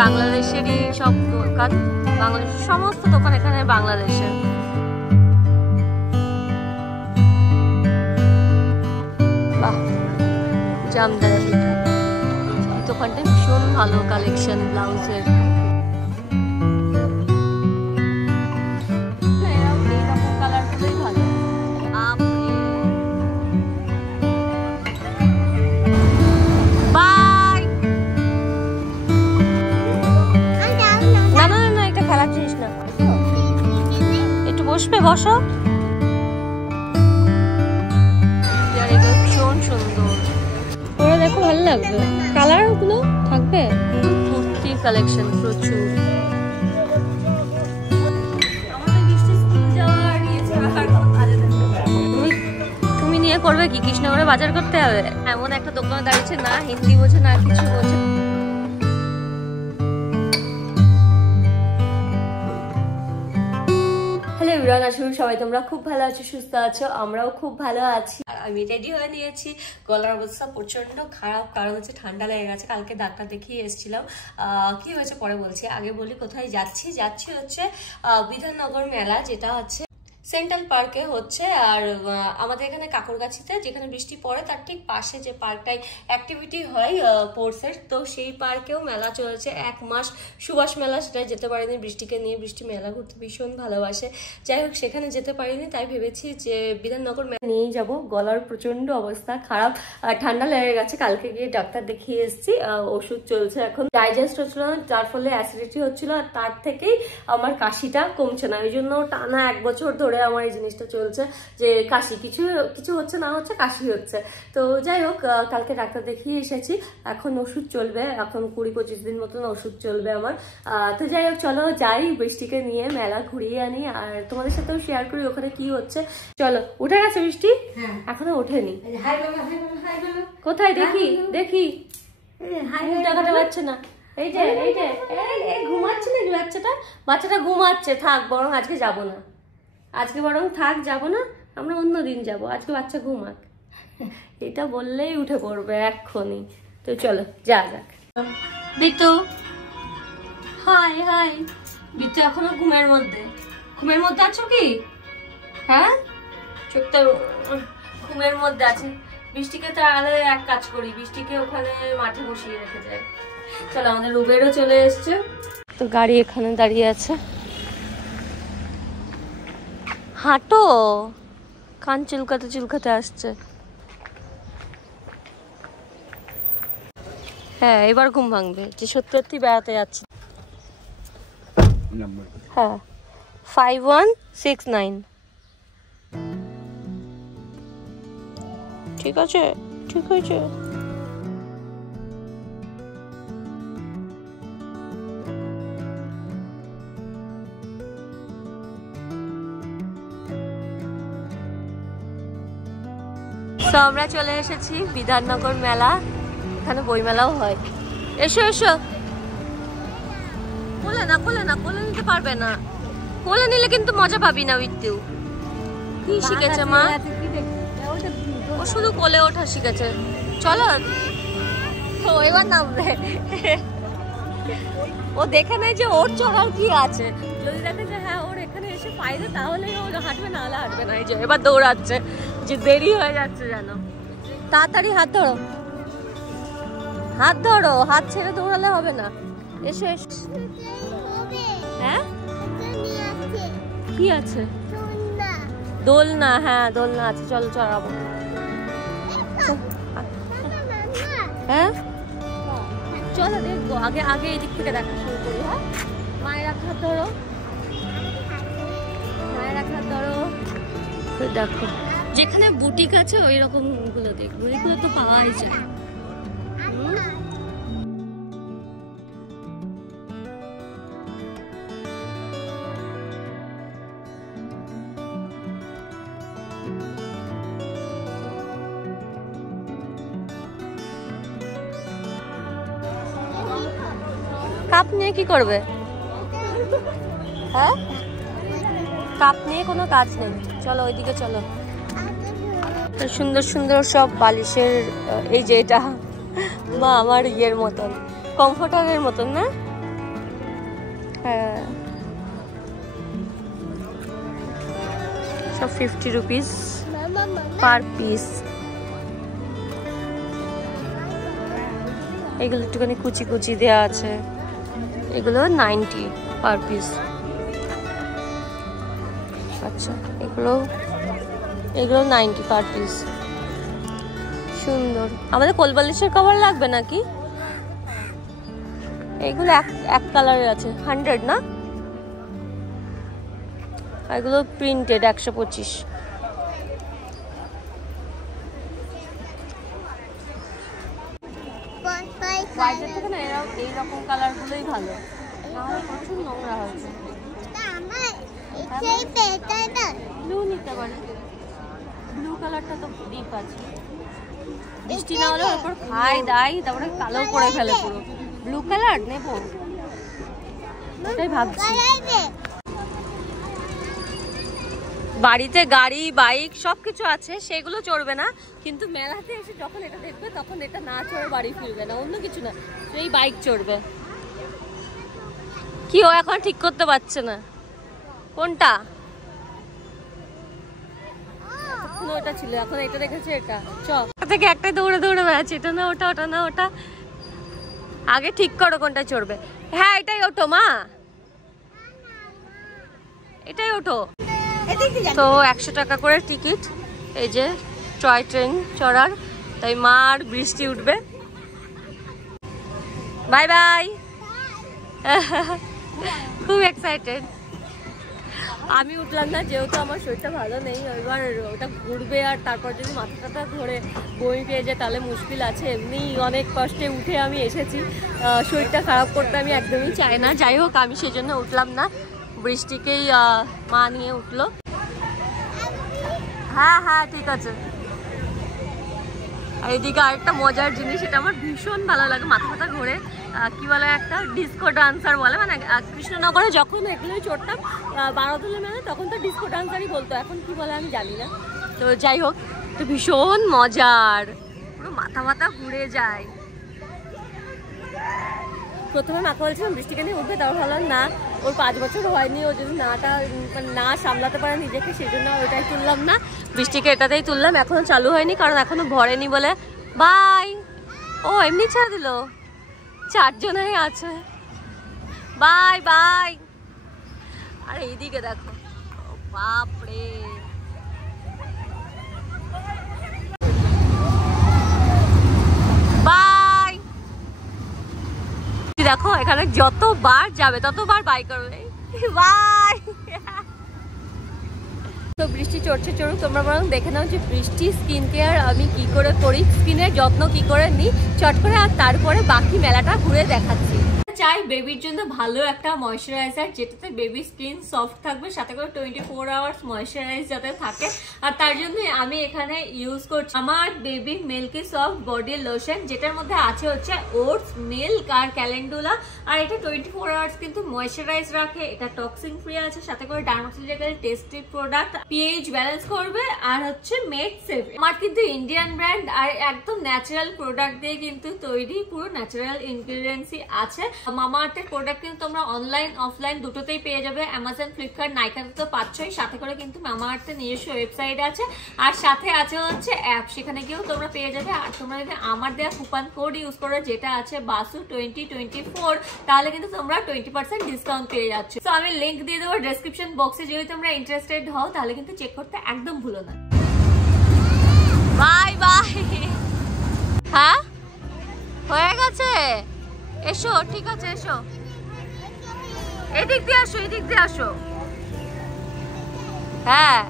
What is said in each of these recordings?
বাংলাদেশেরই সব দোকান, বাংলাদেশের সমস্ত দোকান এখানে বাংলাদেশের। বাহ, জামদানি দোকানটা ভীষণ ভালো কালেকশন ব্লাউজের। বসবে, বসো। ভীষণ সুন্দর, ওরা দেখো ভালো লাগবে, কালার গুলো থাকবে, কুর্তি কালেকশন প্রচুর। তুমি নিয়ে করবে কি? কৃষ্ণনগরে বাজার করতে হবে? এমন একটা দোকানে দাঁড়িয়েছে, না হিন্দি বোঝে না কিছু বোঝে। সবাই তোমরা খুব ভালো আছো, সুস্থ আছো, আমরাও খুব ভালো আছি। আমি রেডি হয়ে নিয়েছি। গলার অবস্থা প্রচন্ড খারাপ, কারণ হচ্ছে ঠান্ডা লেগে গেছে। কালকে ডাক্তার দেখিয়ে এসেছিলাম। কি হয়েছে পরে বলছি, আগে বলি কোথায় যাচ্ছি। যাচ্ছি হচ্ছে বিধাননগর মেলা, যেটা হচ্ছে সেন্ট্রাল পার্কে হচ্ছে। আর আমাদের এখানে কাকুরগাছিতে যেখানে বৃষ্টি পড়ে তার ঠিক পাশে যে পার্কটায় অ্যাক্টিভিটি হয় স্পোর্টসের, তো সেই পার্কেও মেলা চলেছে 1 মাস, সুভাষ মেলা। সেটাই যেতে পারিনি বৃষ্টিকে নিয়ে, বৃষ্টি মেলা ঘুরতে ভীষণ ভালোবাসে। যাই হোক, সেখানে যেতে পারিনি, তাই ভেবেছি যে বিধাননগর মেলা নিয়েই যাবো। গলার প্রচন্ড অবস্থা খারাপ, ঠান্ডা লেগে গেছে। কালকে গিয়ে ডাক্তার দেখিয়ে এসেছি, ওষুধ চলছে এখন। ডাইজেস্ট হচ্ছিল না, যার ফলে অ্যাসিডিটি হচ্ছিল, আর তার থেকেই আমার কাশিটা কমছে না। ওই জন্য টানা 1 বছর ধরে আমার এই জিনিসটা চলছে যে কাশি, কিছু হচ্ছে না হচ্ছে, কাশি হচ্ছে। তো যাই হোক, কালকে ডাক্তার দেখিয়ে এসেছি, এখন ওষুধ চলবে, এখন 20-25 দিন মতন ওষুধ চলবে আমার। তো যাই হোক, চলো যাই, বৃষ্টিকে নিয়ে মেলা ঘুরিয়ে আনি, আর তোমাদের সাথেও শেয়ার করি ওখানে কি হচ্ছে। চলো। উঠে গেছে বৃষ্টি? এখনো ওঠেনি। কোথায় দেখি দেখি, দেখাতে পারছে না। এই যে ঘুমাচ্ছে নাকি বাচ্চাটা ঘুমাচ্ছে। থাক, বরং আজকে যাবো না, আজকে বরং থাক, যাবো না, আমরা অন্যদিন যাবো, আজকে বাচ্চা ঘুমাক। এটা বললেই উঠে পড়বে এক্ষুনি। তো চলো যা যাক। Bitu, high high. বিতু এখনো ঘুমের মধ্যে আছো কি? হ্যাঁ, চোখটা ঘুমের মধ্যে আছে। বৃষ্টিকে তাহলে এক কাজ করি, বৃষ্টিকে ওখানে মাঠে বসিয়ে রেখে যায়। চলো, আমাদের উবেরও চলে এসছে, তো গাড়ি এখানে দাঁড়িয়ে আছে। হাঁটো, কান চুলকাতে আসছে। হ্যাঁ, এবার ঘুম ভাঙবে যে সত্যি বেড়াতে যাচ্ছে। হ্যাঁ, 5169। ঠিক আছে, ঠিক আছে। তো আমরা চলে এসেছি বিধাননগর মেলা, এখানে বই মেলাও হয়। এসো এসো। কোলে নিতে পারবে না, কোলে নিলে কিন্তু মজা পাবি না। বিট্টু কি শিখেছে মা? ও শুধু কোলে ওঠা শিখেছে। চলো, ও এবার নামবে। ও দেখে নেয় যে ওর চড়ার কি আছে। যদি দেখে যে হ্যাঁ ওর এখানে এসে ফায়দা, তাহলে ও হাঁটবে, না হলে হাঁটবে না। এই যে এবার দৌড়াচ্ছে, যে দেরি হয়ে যাচ্ছে যেন। তাড়াতাড়ি হাত ধরো, হাত ছেড়ে দৌড়ালে হবে না। এসো এসো। হ্যাঁ, কি আছে? দোলনা। হ্যাঁ, দোলনা আছে, চলো চড়াবো। হ্যাঁ চলো দেখবো, আগে এই দিক থেকে দেখা শুরু করি। হ্যাঁ, মায়ের হাত ধরো, দেখো যেখানে বুটিক আছে ওই রকম গুলো দেখবো, এগুলো তো পাওয়াই যায়। কাপ নিয়ে কি করবে? হ্যাঁ, কাপ নিয়ে কোনো কাজ নেই। চলো ওইদিকে চলো। সুন্দর সুন্দর সব বালিশের, এই যে এটা মা আমার ইয়ের মতন, কমফোর্টারের মতন না, হ্যাঁ সব 50 রুপিস পার পিস। এগুলো একটুখানি কুচি কুচি দেওয়া আছে, এগুলো 90 পার পিস। আচ্ছা এগুলো 90 পার পিস। সুন্দর। আমাদের কোলবালিশের কভার লাগবে নাকি? এগুলো এক কালারের আছে 100 না? এগুলো প্রিন্টেড 125। বাইরের থেকে না এইরকম কালার গুলোই ভালো, নাহলে প্রচুর নোংরা হয়েছে। ব্লু নিতে পারি, ব্লু কালারটা তো ডিপ আছে, বৃষ্টি না হলে ওপর খাই দাই তারপরে কালো করে ফেলে পুরো। ব্লু কালার নেবো ওটাই ভাবছি। বাড়িতে গাড়ি বাইক সবকিছু আছে, সেগুলো চড়বে না, কিন্তু মেলাতে এসে যখন এটা দেখবে তখন এটা না চড়ে বাড়ি ফিরবে না, অন্য কিছু না, সেই বাইক চড়বে। কি ও এখন ঠিক করতে পারছে না কোনটা, ওটা ছিল এখন এটা দেখেছে, এটা থেকে একটাই দৌড়ে দৌড়ে বেড়াচ্ছে, এটা না ওটা, ওটা না ওটা। আগে ঠিক করো কোনটা চড়বে। হ্যাঁ এটাই ওঠো মা, এটাই ওঠো। তো 100 টাকা করে টিকিট, এই যে টয় ট্রেন চড়ার, তাই মা আর বৃষ্টি উঠবে। Bye bye. খুব এক্সাইটেড। আমি উঠলাম না, যেহেতু আমার শরীরটা ভালো নেই, এবার ওটা ঘুরবে আর তারপর যদি মাথাটা ধরে বমি পেয়ে যায় তাহলে মুশকিল আছে। এমনি অনেক কষ্টে উঠে আমি এসেছি, শরীরটা খারাপ করতে আমি একদমই চাই না। যাই হোক আমি সেজন্য উঠলাম না, বৃষ্টিকেই মা নিয়ে উঠলো। হ্যাঁ হ্যাঁ ঠিক আছে। আর এদিকে আরেকটা মজার জিনিস, এটা আমার ভীষণ ভালো লাগে, মাথা মাথা ঘুরে, কি বলে একটা ডিস্কো ডান্সার বলে, মানে কৃষ্ণনগরে যখন এগুলোই চড়তাম বারোতলা মেলা তখন তো ডিস্কো ডান্সারই বলতো, এখন কি বলে আমি জানি না। তো যাই হোক, তো ভীষণ মজার, পুরো মাথা মাথা ঘুরে যায়। প্রথমে মাকে বলছিলাম বৃষ্টিকে নিয়ে উঠবে, তাও ভালো না, ওর 5 বছর হয়নি, ও যদি নাটা মানে না সামলাতে পারে নিজেকে, সেই জন্য ওইটাই তুললাম না, বৃষ্টিকে এটাতেই তুললাম। এখনো চালু হয়নি কারণ এখনো ভরেনি বলে। বাই। ও এমনি ছেড়ে দিল, 4 জনই আছে। Bye bye. আর এইদিকে দেখো, বাপরে বাই। দেখো এখানে যতবার যাবে ততবার বাই করবে, বাই। তো বৃষ্টি চড়ছে চড়ুক, তোমরা বরং দেখে নাও যে বৃষ্টি স্কিন কেয়ার আমি কি করে করি, স্কিনের যত্ন কি করে নিই চট করে, আর তারপরে বাকি মেলাটা ঘুরে দেখাচ্ছি। চাই বেবির জন্য ভালো একটা ময়শ্চারাইজার, যেটাতে বেবি স্কিন সফট থাকবে, সাথে করে 24 আওয়ার্স ময়শ্চারাইজ যাতে থাকে। আর তার জন্য আমি এখানে ইউজ করছি আমার baby milky soft body lotion, যেটার মধ্যে আছে হচ্ছে ওটস, মিল্ক আর ক্যালেন্ডুলা। আর এটা 24 আওয়ার্স কিন্তু ময়শ্চারাইজ রাখে, এটা টক্সিন ফ্রি আছে, সাথে করে dermatological tested product, pH balance করবে, আর হচ্ছে মেড সেফ। আমার কিন্তু ইন্ডিয়ান ব্র্যান্ড আর একদম ন্যাচারাল প্রোডাক্ট দিয়ে কিন্তু তৈরি, পুরো ন্যাচারাল ইনগ্রিডিয়েন্টসই আছে। মামা আর্থের প্রোডাক্ট কিন্তু তোমরা অনলাইন অফলাইন দুটোতেই পেয়ে যাবে, অ্যামাজন, ফ্লিপকার্ট, নাইকাতে তো পাচ্ছই, সাথে করে কিন্তু মামা আর্থের নিজস্ব ওয়েবসাইট আছে, আর সাথে আছে হচ্ছে অ্যাপ, সেখানে গিয়েও তোমরা পেয়ে যাবে। আর তোমরা যদি আমার দেওয়া কুপন কোড ইউজ করো, যেটা আছে বাসু 2024, তাহলে কিন্তু তোমরা 20% ডিসকাউন্ট পেয়ে যাচ্ছ। তো আমি লিঙ্ক দিয়ে দেবো ডেসক্রিপশন বক্সে, যদি তোমরা ইন্টারেস্টেড হও তাহলে কিন্তু চেক করতে একদম ভুলো না। Bye bye. হ্যাঁ হয়ে গেছে, এসো ঠিক আছে, এসো এদিক দিয়ে আসো, এদিক দিয়ে আসো। হ্যাঁ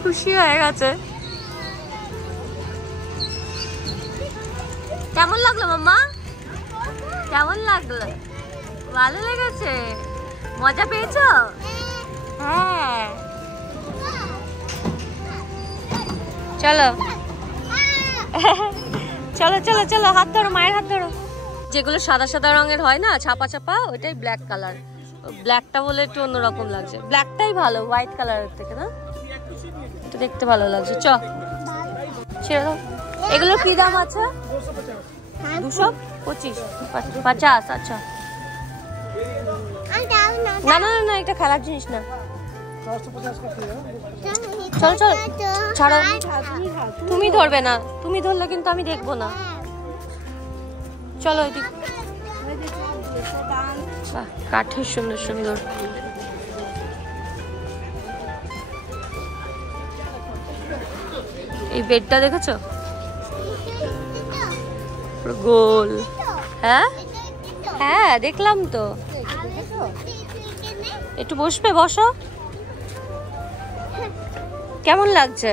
খুশি হয়ে গেছে। কেমন লাগলো মাম্মা, কেমন লাগলো? ভালো লেগেছে? মজা পেয়েছো? হ্যাঁ চলো চলো চলো চলো, হাত ধরো, মায়ের হাত ধরো। যেগুলো সাদা সাদা রঙের হয় না ছাপা ছাপা, ওইটাই ব্ল্যাক কালার, ব্ল্যাকটা বলে একটু অন্যরকম লাগছে, ব্ল্যাকটাই ভালো হোয়াইট কালারের থেকে না, এটা দেখতে ভালো লাগছে। চ ছেড়ে দাও। এগুলো কি দাম আছে? 225 50। আচ্ছা না না না এটা খেলার জিনিস না। চল চল ছাড়ো, তুমি ধরবে না, তুমি ধরলে কিন্তু আমি দেখবো না। চলো এদিক। কাঠের সুন্দর সুন্দর। এই বেডটা দেখেছো গোল? হ্যাঁ হ্যাঁ দেখলাম তো। একটু বসবে, বসো। কেমন লাগছে?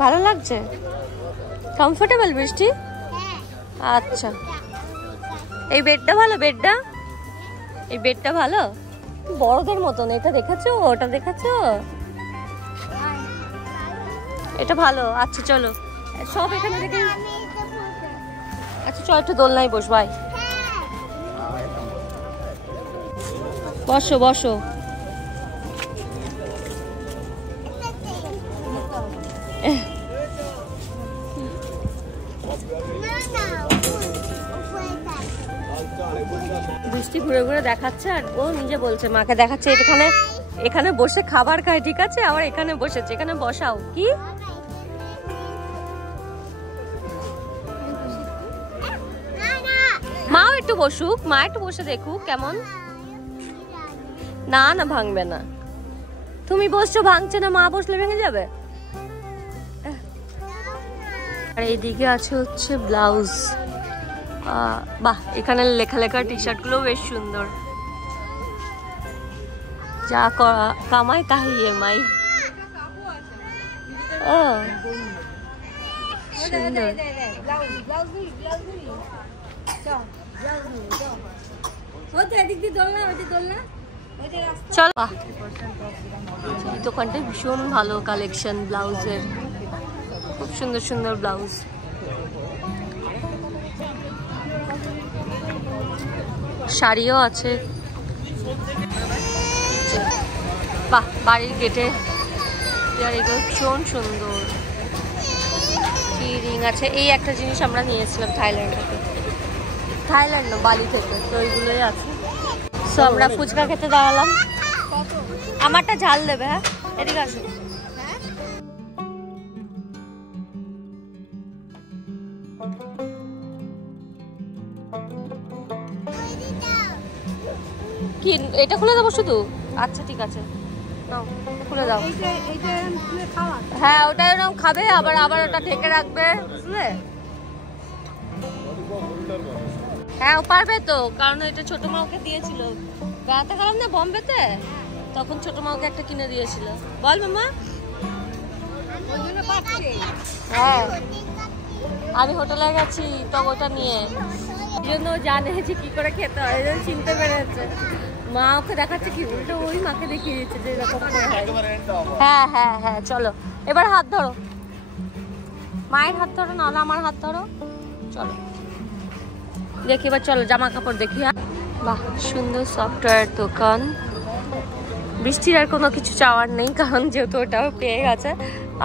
ভালো লাগছে? কমফোর্টেবল বৃষ্টি? আচ্ছা এই বেডটা ভালো, বেডটা এই বেডটা ভালো, বড়দের মতন। এটা দেখেছো, ওটা দেখেছো, এটা ভালো। আচ্ছা চলো সব এখানে দেখে। আচ্ছা চল একটু দোলনায় বস ভাই, বসো বসো। বৃষ্টি ঘুরে ঘুরে দেখাচ্ছে আর ও নিজে বলছে মাকে দেখাচ্ছে এখানে, এখানে বসে খাবার খায়, ঠিক আছে, আবার এখানে বসেছে, এখানে বসাও। কি মাও একটু বসুক, মা একটু বসে দেখুক কেমন। না না ভাঙবে না, তুমি বসছো ভাঙছে না, মা বসলে ভেঙে যাবে। আর এইদিকে আছে হচ্ছে ব্লাউজ। বাহ এখানে লেখা লেখা টি শার্ট গুলো বেশ সুন্দর। যা কামাই তাই EMI। ও সুন্দর। চল এই দোকানটা ভীষণ ভালো কালেকশন ব্লাউজের, খুব সুন্দর সুন্দর ব্লাউজ। শাড়িও আছে। বাহ বাড়ির গেটে এগুলো ভীষণ সুন্দর। কি রিং আছে। এই একটা জিনিস আমরা নিয়েছিলাম থাইল্যান্ড থেকে, থাইল্যান্ড না বালি থেকে, তো ওইগুলোই আছে। সো আমরা ফুচকা খেতে দাঁড়ালাম। আমারটা ঝাল দেবে। হ্যাঁ এদিকে আসো। কি এটা খুলে দেবো শুধু? আচ্ছা ঠিক আছে নাও খুলে দাও। হ্যাঁ ওটা এরকম খাবে, আবার আবার ওটা ঢেকে রাখবে, বুঝলে? হ্যাঁ ও পারবে তো, কারণ এটা ছোট মাওকে দিয়েছিল বেড়াতে গেলাম না বম্বেতে, তখন ছোট মাওকে একটা কিনে দিয়েছিল। বল মামা। হ্যাঁ আমি হোটেলে গেছি তো ওটা নিয়ে, এই জন্য জানে যে কি করে খেতে হয়, চিনতে পেরেছে। মা ওকে দেখাচ্ছে কি উল্টো ওই মাকে দেখিয়ে দিচ্ছে যে এরকম করে হয়। হ্যাঁ হ্যাঁ হ্যাঁ চলো এবার হাত ধরো, মায়ের হাত ধরো, নাহলে আমার হাত ধরো। চলো দেখি এবার, চলো জামা কাপড় দেখি। বাহ সুন্দর সফটওয়্যার দোকান। বৃষ্টির আর কোনো কিছু চাওয়ার নেই, কারণ যেহেতু ওটাও পেয়ে গেছে,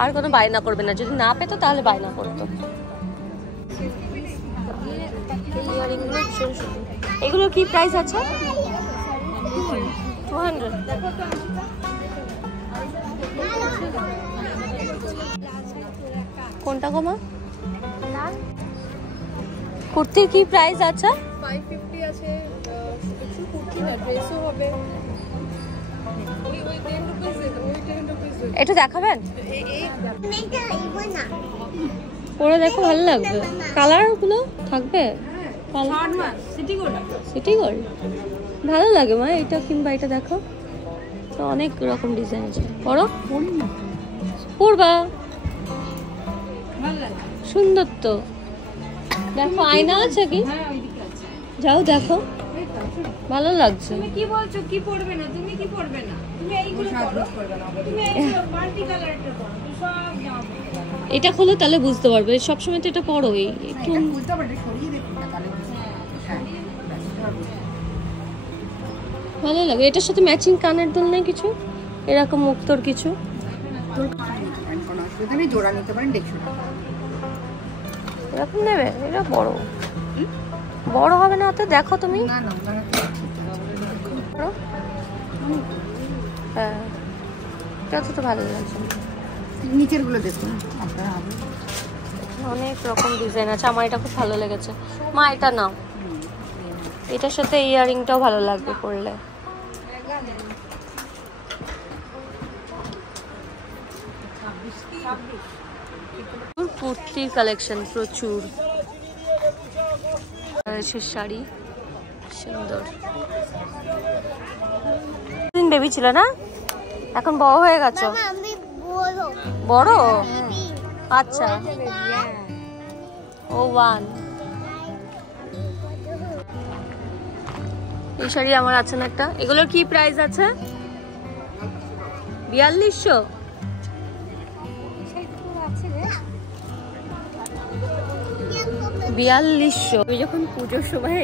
আর কোনো বায়না করবে না। যদি না পেতো তাহলে বায়না করতো। এগুলো কি প্রাইস আছে? 200। কোনটা কমা? কুর্তির কি প্রাইস আছে? 550 আছে। কিছু কুর্তি না, ড্রেসও হবে। ওই 10 রুপিস, ওই 10 রুপিস। এটা দেখাবেন? পরে দেখো ভালো লাগবে। কালার গুলো থাকবে? City gold. সিটি গোল্ড ভালো লাগে মা, এটা কিংবা এটা দেখো তো, অনেক রকম ডিজাইন আছে। পরো পরবা, সুন্দর তো। দেখো আয়না আছে কি? যাও দেখো, ভালো লাগছে। তুমি কি বলছো? কি পরবে না? তুমি কি পরবে না? তুমি এইগুলো পরো, তুমি এইগুলো মাল্টি কালারটা পরো, সব জামা। এটা খোলো তাহলে বুঝতে পারবে, সব সময় তো এটা পরোই। একটু বুঝতে পারবে, সরিয়ে দেখুন না তাহলে। ভালো লাগে। এটার সাথে ম্যাচিং কানের দুল নেই কিছু, এরকম মুক্তোর কিছু? জোড়া নিতে পারেন 150 টাকা। এরকম নেবে? এটা বড় বড় হবে না? ওতে দেখো তুমি। হ্যাঁ যত তো ভালো লাগছে। নিচের গুলো দেখুন, অনেক রকম ডিজাইন আছে। আমার এটা খুব ভালো লেগেছে। মা এটা নাও, এটার সাথে ইয়াররিংটাও ভালো লাগবে পরলে। কুর্তির কালেকশন প্রচুর রয়েছে, শাড়ি সুন্দর। বেবি ছিল না, এখন বড় হয়ে গেছো? বড়? আচ্ছা ও 1। এই শাড়ি আমার আছে না একটা। এগুলোর কি প্রাইস আছে? 4200। আমি যখন পুজোর সময়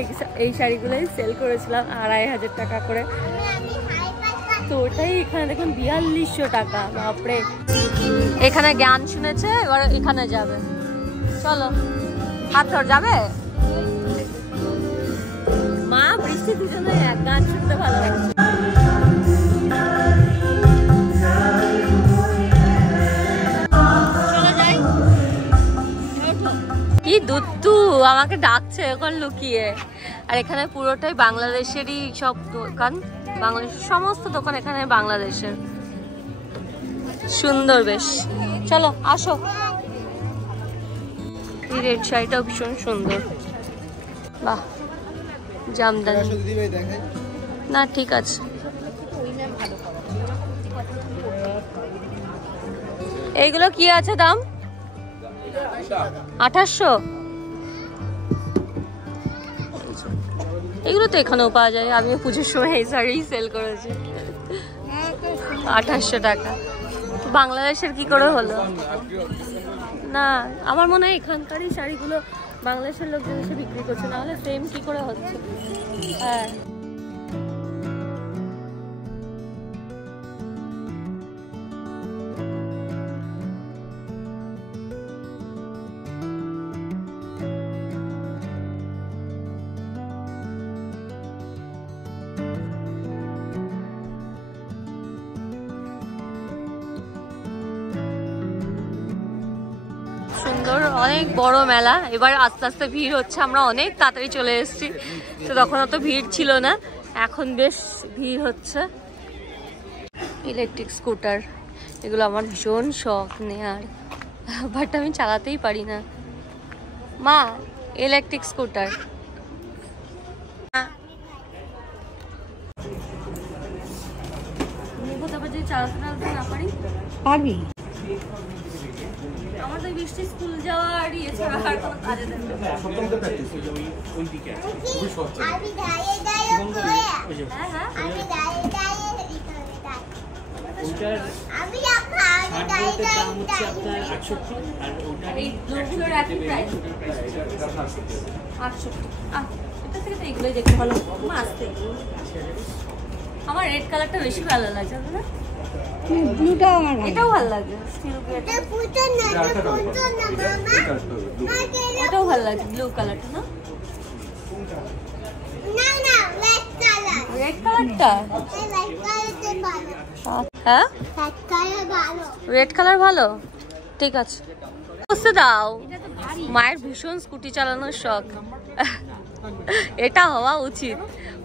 এই শাড়িগুলোই সেল করেছিলাম 2500 টাকা করে, তো ওটাই এখানে দেখুন 4200 টাকা। বাপরে, এখানে গান শুনেছে, এবার এখানে যাবে। চলো হাত ধর, যাবে মা? বৃষ্টি দুজনে গান শুনতে ভালো লাগছে। কি দুত্তু আমাকে ডাকছে এখন লুকিয়ে। আর এখানে পুরোটাই বাংলাদেশেরই সব দোকান, বাংলাদেশের সমস্ত দোকান এখানে বাংলাদেশের। সুন্দর বেশ, চলো আসো। এই রেড শাড়িটাও ভীষণ সুন্দর। বাহ, জামদানি না, ঠিক আছে। এইগুলো কি আছে দাম? 2800। এগুলো তো এখানেও পাওয়া যায়। আমিও পুজোর সময় এই শাড়ি সেল করেছি 2800 টাকা। বাংলাদেশের কি করে হলো না? আমার মনে হয় এখানকারই শাড়িগুলো বাংলাদেশের লোকজন এসে বিক্রি করছে, না হলে সেম কি করে হচ্ছে। হ্যাঁ সুন্দর, অনেক বড় মেলা। এবার আস্তে আস্তে ভিড় হচ্ছে, আমরা অনেক তাড়াতাড়ি চলে এসেছি, তো তখন অত ভিড় ছিল না, এখন বেশ ভিড় হচ্ছে। ইলেকট্রিক স্কুটার, এগুলো আমার ভীষণ শখ নেয়ার, বাট আমি চালাতেই পারি না। মা ইলেকট্রিক স্কুটার যদি চালাতে না পারি, পারবি? আমার তো বৃষ্টি স্কুল যাওয়ার ইয়ে ছাড়া আর কোনো কাজে দেবে না। আমার রেড কালারটা বেশি ভালো লাগছে না? ব্লুটাও আমার এটাও ভালো লাগে, ওটাও ভালো লাগে ব্লু কালারটা না? রেড কালারটা, হ্যাঁ রেড কালার ভালো, ঠিক আছে বসে দাও। মায়ের ভীষণ স্কুটি চালানোর শখ, এটা হওয়া উচিত,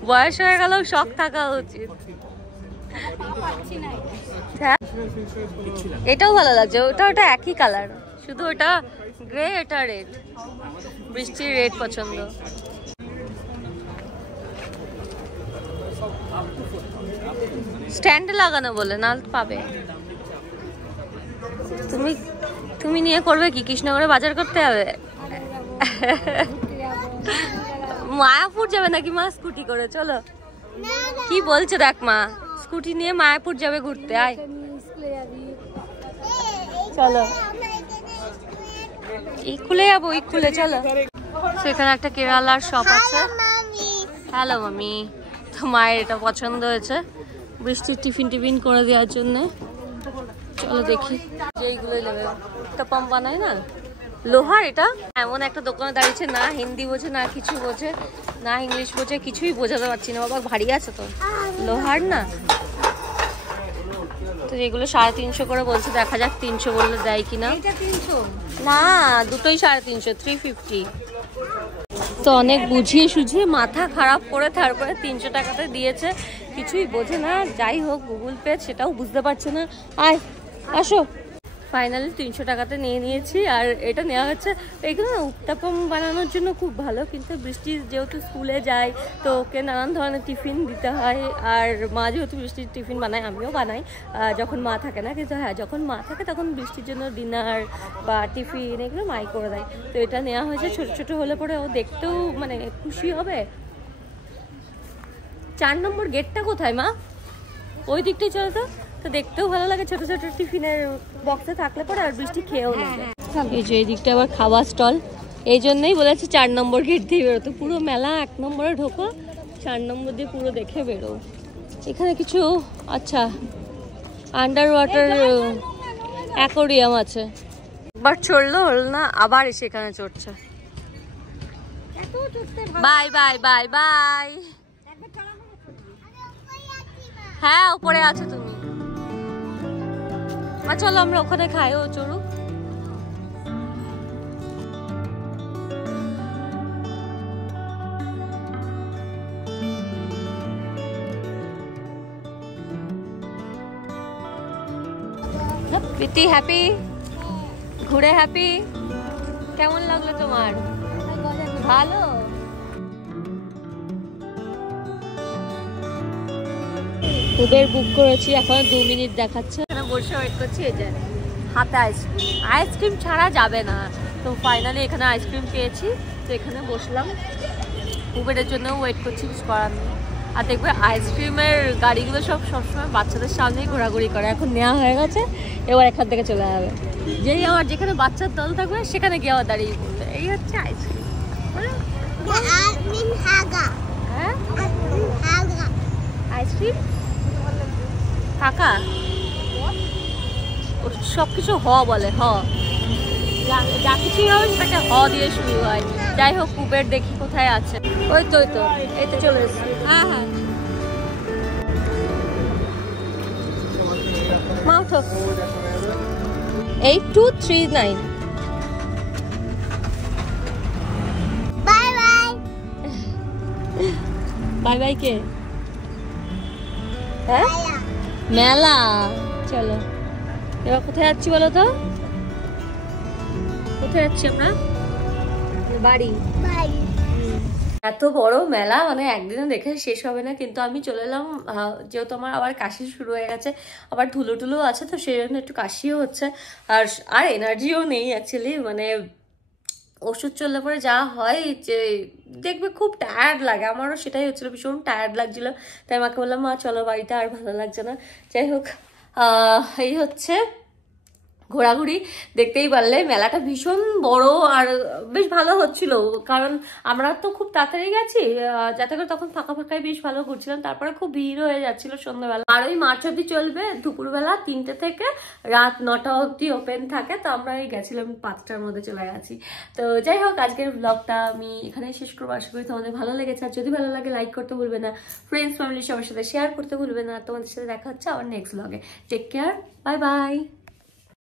বয়স হয়ে গেলেও শখ থাকা উচিত। হ্যাঁ এটাও ভালো লাগছে, ওটা একই কালার, শুধু ওটা গ্রে এটা রেড। বৃষ্টির রেড পছন্দ। স্ট্যান্ডে লাগানো বলে, না পাবে। তুমি নিয়ে করবে কি? কৃষ্ণনগরে বাজার করতে হবে? মায়াপুর যাবে নাকি মা স্কুটি করে? চলো, কি বলছে দেখ মা, স্কুটি নিয়ে মায়াপুর যাবে ঘুরতে। আয় চলো, ইকুলে যাবো, ইকুলে চলো। সেখানে একটা কেরালার শপ আছে। হ্যালো মামি, তো মায়ের এটা পছন্দ হয়েছে বৃষ্টির টিফিন করে দেওয়ার জন্য। চলো দেখি, যেইগুলোই নেবে। উত্তাপাম বানায় না, লোহার এটা এমন একটা দোকানে দাঁড়িয়েছে, না হিন্দি বোঝে না কিছু বোঝে, না ইংলিশ বোঝে, কিছুই বোঝাতে পারছি না। বাবা ভারী আছে তো, লোহার না তো। এগুলো 350 করে বলছে, দেখা যাক 300 বললে দেয় কিনা। না দুটোই 350, 350। তো অনেক বুঝিয়ে সুঝিয়ে মাথা খারাপ করে তারপরে 300 টাকাতে দিয়েছে। কিছুই বোঝে না। যাই হোক, গুগল পে সেটাও বুঝতে পারছে না। আয় আসো। ফাইনালি 300 টাকাতে নিয়ে নিয়েছি। আর এটা নেওয়া হচ্ছে এগুলো উত্তাপম বানানোর জন্য খুব ভালো, কিন্তু বৃষ্টি যেহেতু স্কুলে যায় তো ওকে নানান ধরনের টিফিন দিতে হয়। আর মা যেহেতু বৃষ্টির টিফিন বানায়, আমিও বানাই যখন মা থাকে না। কিন্তু হ্যাঁ, যখন মা থাকে তখন বৃষ্টির জন্য ডিনার বা টিফিন এগুলো মাই করে দেয়। তো এটা নেওয়া হয়েছে, ছোটো ছোটো হলে পরে ও দেখতেও মানে খুশি হবে। 4 নম্বর গেটটা কোথায় মা? ওই দিকটাই চলো তো। তো দেখতেও ভালো লাগে ছোট ছোট টিফিনের বক্সে থাকলে পরে, আর বৃষ্টি খেয়েও নেবে। এই যে এই দিকটা আবার খাবার স্টল, এই জন্যই বলেছে 4 নম্বর গেট দিয়ে বেরোতো। পুরো মেলা 1 নম্বরে ঢোকো, 4 নম্বর দিয়ে পুরো দেখে বেরো। এখানে কিছু আচ্ছা আন্ডার ওয়াটার অ্যাকোরিয়াম আছে। একবার চড়লো হল না, আবার এসে এখানে চড়ছে। Bye bye bye bye. হ্যাঁ উপরে আছো তুমি। চলো আমরা ওখানে খাই, ও চড়ুক। প্রীতি হ্যাপি? ঘুরে হ্যাপি? কেমন লাগলো তোমার? ভালো। উবের বুক করেছি, এখন 2 মিনিট দেখাচ্ছে। বসে ওয়েট করছি। এই যে হাতে আইসক্রিম, আইসক্রিম ছাড়া যাবে না। তো ফাইনালি এখানে আইসক্রিম পেয়েছি, তো এখানে বসলাম। উবেরের জন্য ওয়েট করছি, কিছু করার নেই। আর দেখবে আইসক্রিমের গাড়িগুলো সবসময় বাচ্চাদের সামনেই ঘোরাঘুরি করে। এখন নেওয়া হয়ে গেছে, এবার এখান থেকে চলে যাবে। যেই আবার যেখানে বাচ্চার দল থাকবে সেখানে গিয়ে আবার দাঁড়িয়ে পড়বে। এই হচ্ছে আইসক্রিম। হ্যাঁ আইসক্রিম কাকা সবকিছু হ বলে, হ যা কিছুই হবে সেটাকে হ দিয়ে শুরু হয়। যাই হোক, উবের দেখি কোথায় আছে। ওই তো এই তো চলে এসেছি। হ্যাঁ হ্যাঁ মা উঠো। 8239। Bye bye. বাই বাই কে? হ্যাঁ মেলা। চলো এবার কোথায় যাচ্ছি বলো তো? কোথায় যাচ্ছি আমরা? বাড়ি। এত বড় মেলা মানে একদিনে দেখে শেষ হবে না। কিন্তু আমি চলে এলাম, যেহেতু আমার আবার কাশি শুরু হয়ে গেছে, আবার ধুলো টুলো আছে, তো সেই জন্য একটু কাশিও হচ্ছে। আর এনার্জিও নেই অ্যাকচুয়ালি। মানে ওষুধ চললে পরে যা হয় যে দেখবে খুব টায়ার্ড লাগে। আমারও সেটাই হচ্ছিলো, ভীষণ টায়ার্ড লাগছিল। তাই মাকে বললাম মা চলো বাড়িতে, আর ভালো লাগছে না। যাই হোক, এই হচ্ছে ঘোরাঘুরি। দেখতেই পারলে মেলাটা ভীষণ বড় আর বেশ ভালো হচ্ছিল, কারণ আমরা তো খুব তাড়াতাড়ি গেছি, যাতে করে তখন ফাঁকা ফাঁকায় বেশ ভালো ঘুরছিলাম। তারপরে খুব ভিড় হয়ে যাচ্ছিল সন্ধ্যাবেলা। 12ই মার্চ অব্দি চলবে, দুপুরবেলা 3টে থেকে রাত 9টা অব্দি ওপেন থাকে। তো আমরা এই গেছিলাম 5টার মধ্যে চলে গেছি। তো যাই হোক, আজকের ব্লগটা আমি এখানেই শেষ করবো। আশা করি তোমাদের ভালো লেগেছে। আর যদি ভালো লাগে লাইক করতে ভুলবে না, ফ্রেন্ডস ফ্যামিলি সবার সাথে শেয়ার করতে ভুলবে না। তোমাদের সাথে দেখা হচ্ছে আবার নেক্সট ব্লগে। Take care, bye by.